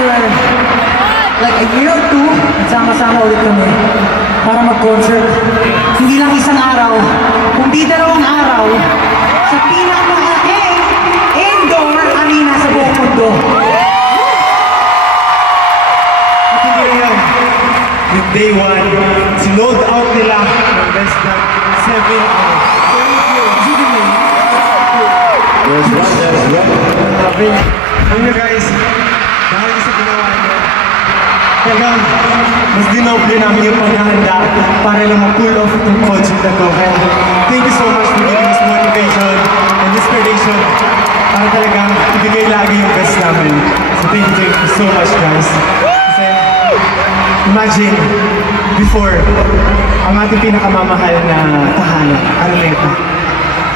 after like a year or two, nagsama-sama ulit kami para mag-concert. Hindi lang isang araw, kundi 2 araw sa pinakamalaking indoor arena sa buong mundo. At hindi na yan. Yung day 1, sinold out nila ng less than 7 hours. There's one. Alam nyo guys, dahil sa ginawa nyo, talagang mas dinoble namin yung paghahanda para lang ma-pull off itong concert na to. Kaya thank you so much for giving us motivation and inspiration para talagang ibigay lagi yung best namin. So thank you so much guys. Kasi imagine, before, ang ating pinakamamahal na tahanan, Araneta.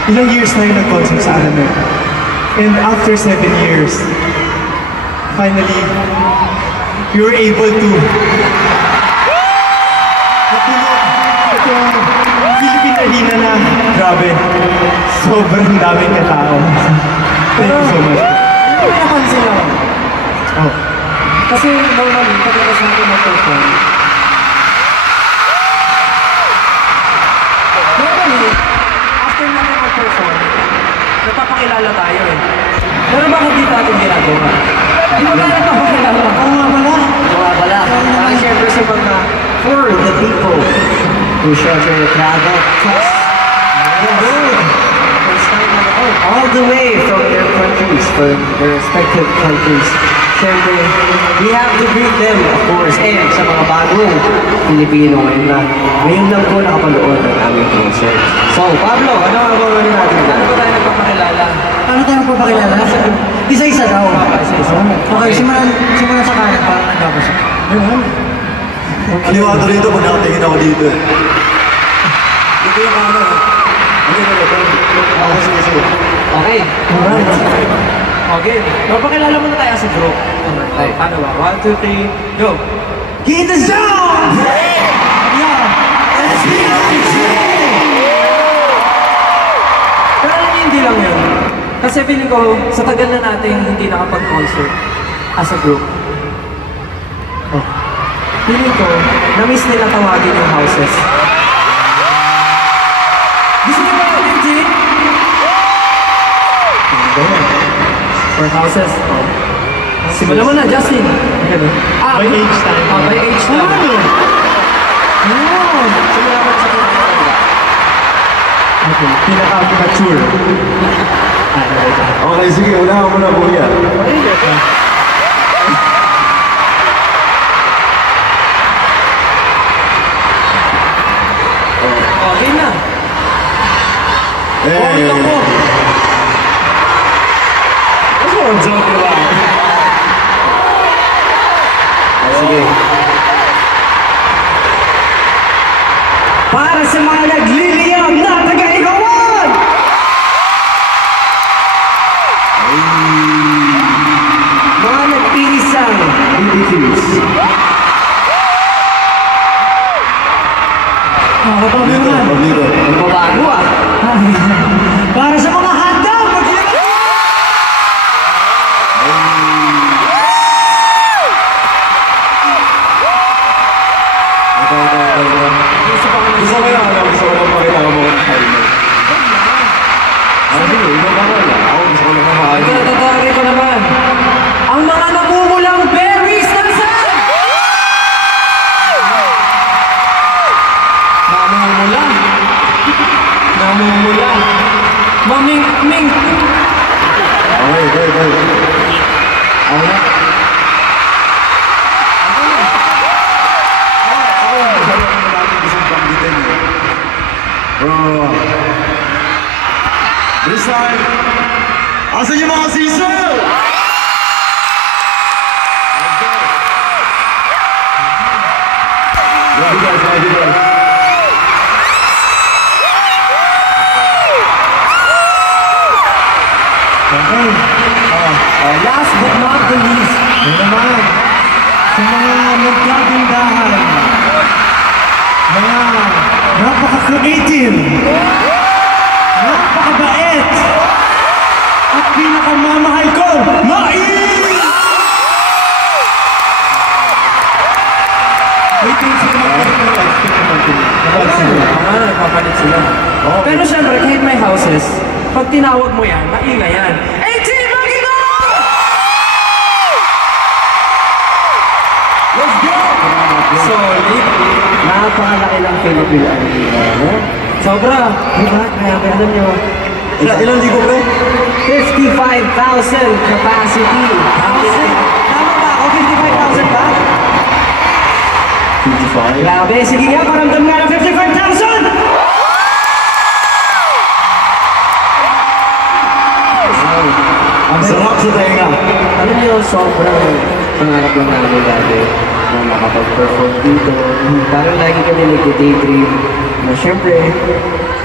Ilang years na yung nag-concert sa Araneta. And after 7 years, finally, you were able to matulog itong Philippine Arena na grabe. Sobrang daming katao. Thank you so much. Ano ko napansin ako? Oh. Kasi normally, pagkakasama natin mag-perform, normally, after natin mag-perform, napapakilala tayo eh. Pero bakit dito natin ginagawa? Di ba tayo napapakilala? Oo nga pala. Oo nga pala. Ang syempre sa mga for the people who shelter travel plus all the way from their countries, from their respective countries. Siyempre, we have to greet them, of course, and sa mga bagong Pilipino ngayon lang po nakapanood ng aming concert. So, Pablo, ano ang gawin natin dyan? Ano ba tayo nagpapakilala? Ano tayo nagpapakilala? Isa-isa daw. Okay, simulan sa kanan, parang nagkabasa. Aliwado rito pag nakatingin ako dito. Ito yung ano. Okay. Alright. Okay. Magpakilala muna tayo sa group. Like, ano ba? 1, 2, 3, go! Get the zone! Yeah! Pero alam niyo, hindi lang yun. Kasi feeling ko, sa tagal na natin hindi nakapag-concert as a group. Oh. Feeling ko, na-miss nila tawagin yung houses. Gusto niyo ba yung Jin? Or houses? Oh. Simulan mo na, Justin. By age time. By age time. Simulan mo sa pinaka-mature. Okay, pinaka-mature. Okay, sige. Unahan mo na, kuya. Okay na. Okay lang mo. Ano ang joke ba? Sige. Para sa mga nagliliyab na taga-Ikawan! Mga nagpirisang BBQs. Nakakapagod naman. Magbabago ah. Para sa mga hotdog! Gusto ko lang pakita mo kung helmet. Sige, ikaw ba ka lang? Ako gusto ko lang makakain. Tatari ko naman. Ang mga namumulang berries ng saan? Namumula. Namumula. Maming-ming. Okay. Ako na. Bro. This time, asan yung mga season? Love you guys. Okay. Last but not the least, yun naman, sa mga nagkagandahan, mga napaka-creative, napakabait, at pinakamamahal ko, sila. Oo. Pero syempre, kahit may houses, pag tinawag mo yan, maingay yan. AT Magino! Let's go! Solid. Napakalaki ng Philippine Arena, no? Sobra. Diba? Grabe, alam nyo. Ilang ligo pre? 55,000 capacity. Tama ba ako? 55,000 ba? 55. Grabe, sige nga, paramdam nga ng 55,000! Ang sarap sa tenga. Alam niyo, sobrang pangarap lang namin dati na makapag-perform dito. Parang lagi kami nag-daydream na syempre,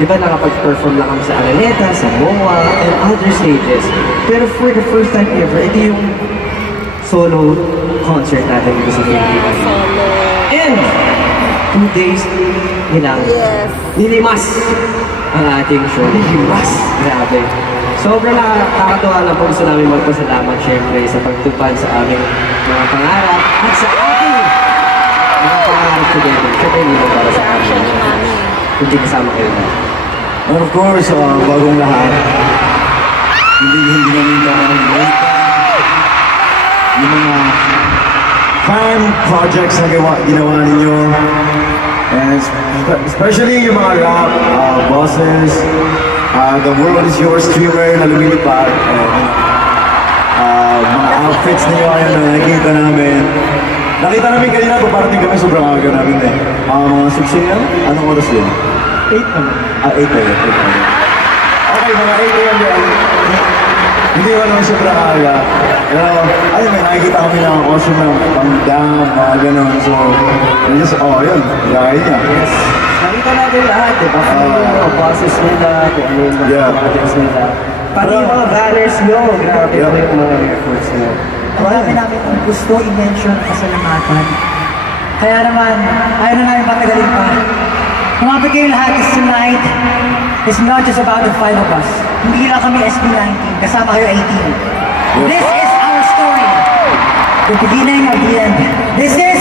di ba nakapag-perform lang kami sa Araneta, sa MOA, and other stages. Pero for the first time ever, ito yung solo concert natin dito sa Pilipinas. And 2 days nilang nilimas ang ating show. Nilimas! Grabe. Sobrang nakakatuwa lang po, gusto namin magpasalamat syempre sa pagtupad sa aming mga pangarap at sa ating mga pangarap together. Syempre hindi lang para sa amin. Hindi kasama kayo na. And of course, bagong lahat, hindi namin kakalimutan yung mga fan projects na ginawa ninyo. And especially yung mga rap, bosses, The World Is Yours streamer na lumilipad. Mga outfits ninyo ngayon na nakikita namin. Nakita namin kanina kung parating kami sobrang aga namin eh. Mga 6 a.m. Anong oras yun? 8 naman. 8 a.m. Okay, mga 8 a.m. yan. Hindi ko naman sobrang aga. Pero, ayun, may nakikita kami ng awesome ng pang-dam, mga ganun. So, just, yun, gaya niya. Nakita natin lahat, di ba? Kung ano yung mga bosses nila, kung ano yung mga Yeah. projects nila. Pati yung mga banners nyo, grabe Yeah. po yung mga efforts nyo. Marami namin ang gusto i-mention pasalamatan. Kaya naman, ayaw na namin patagalin pa. Lumapit kayo lahat is tonight is not just about the 5 of us. Hindi lang kami SB19, kasama kayo 18. This is our story. The beginning of the end. This is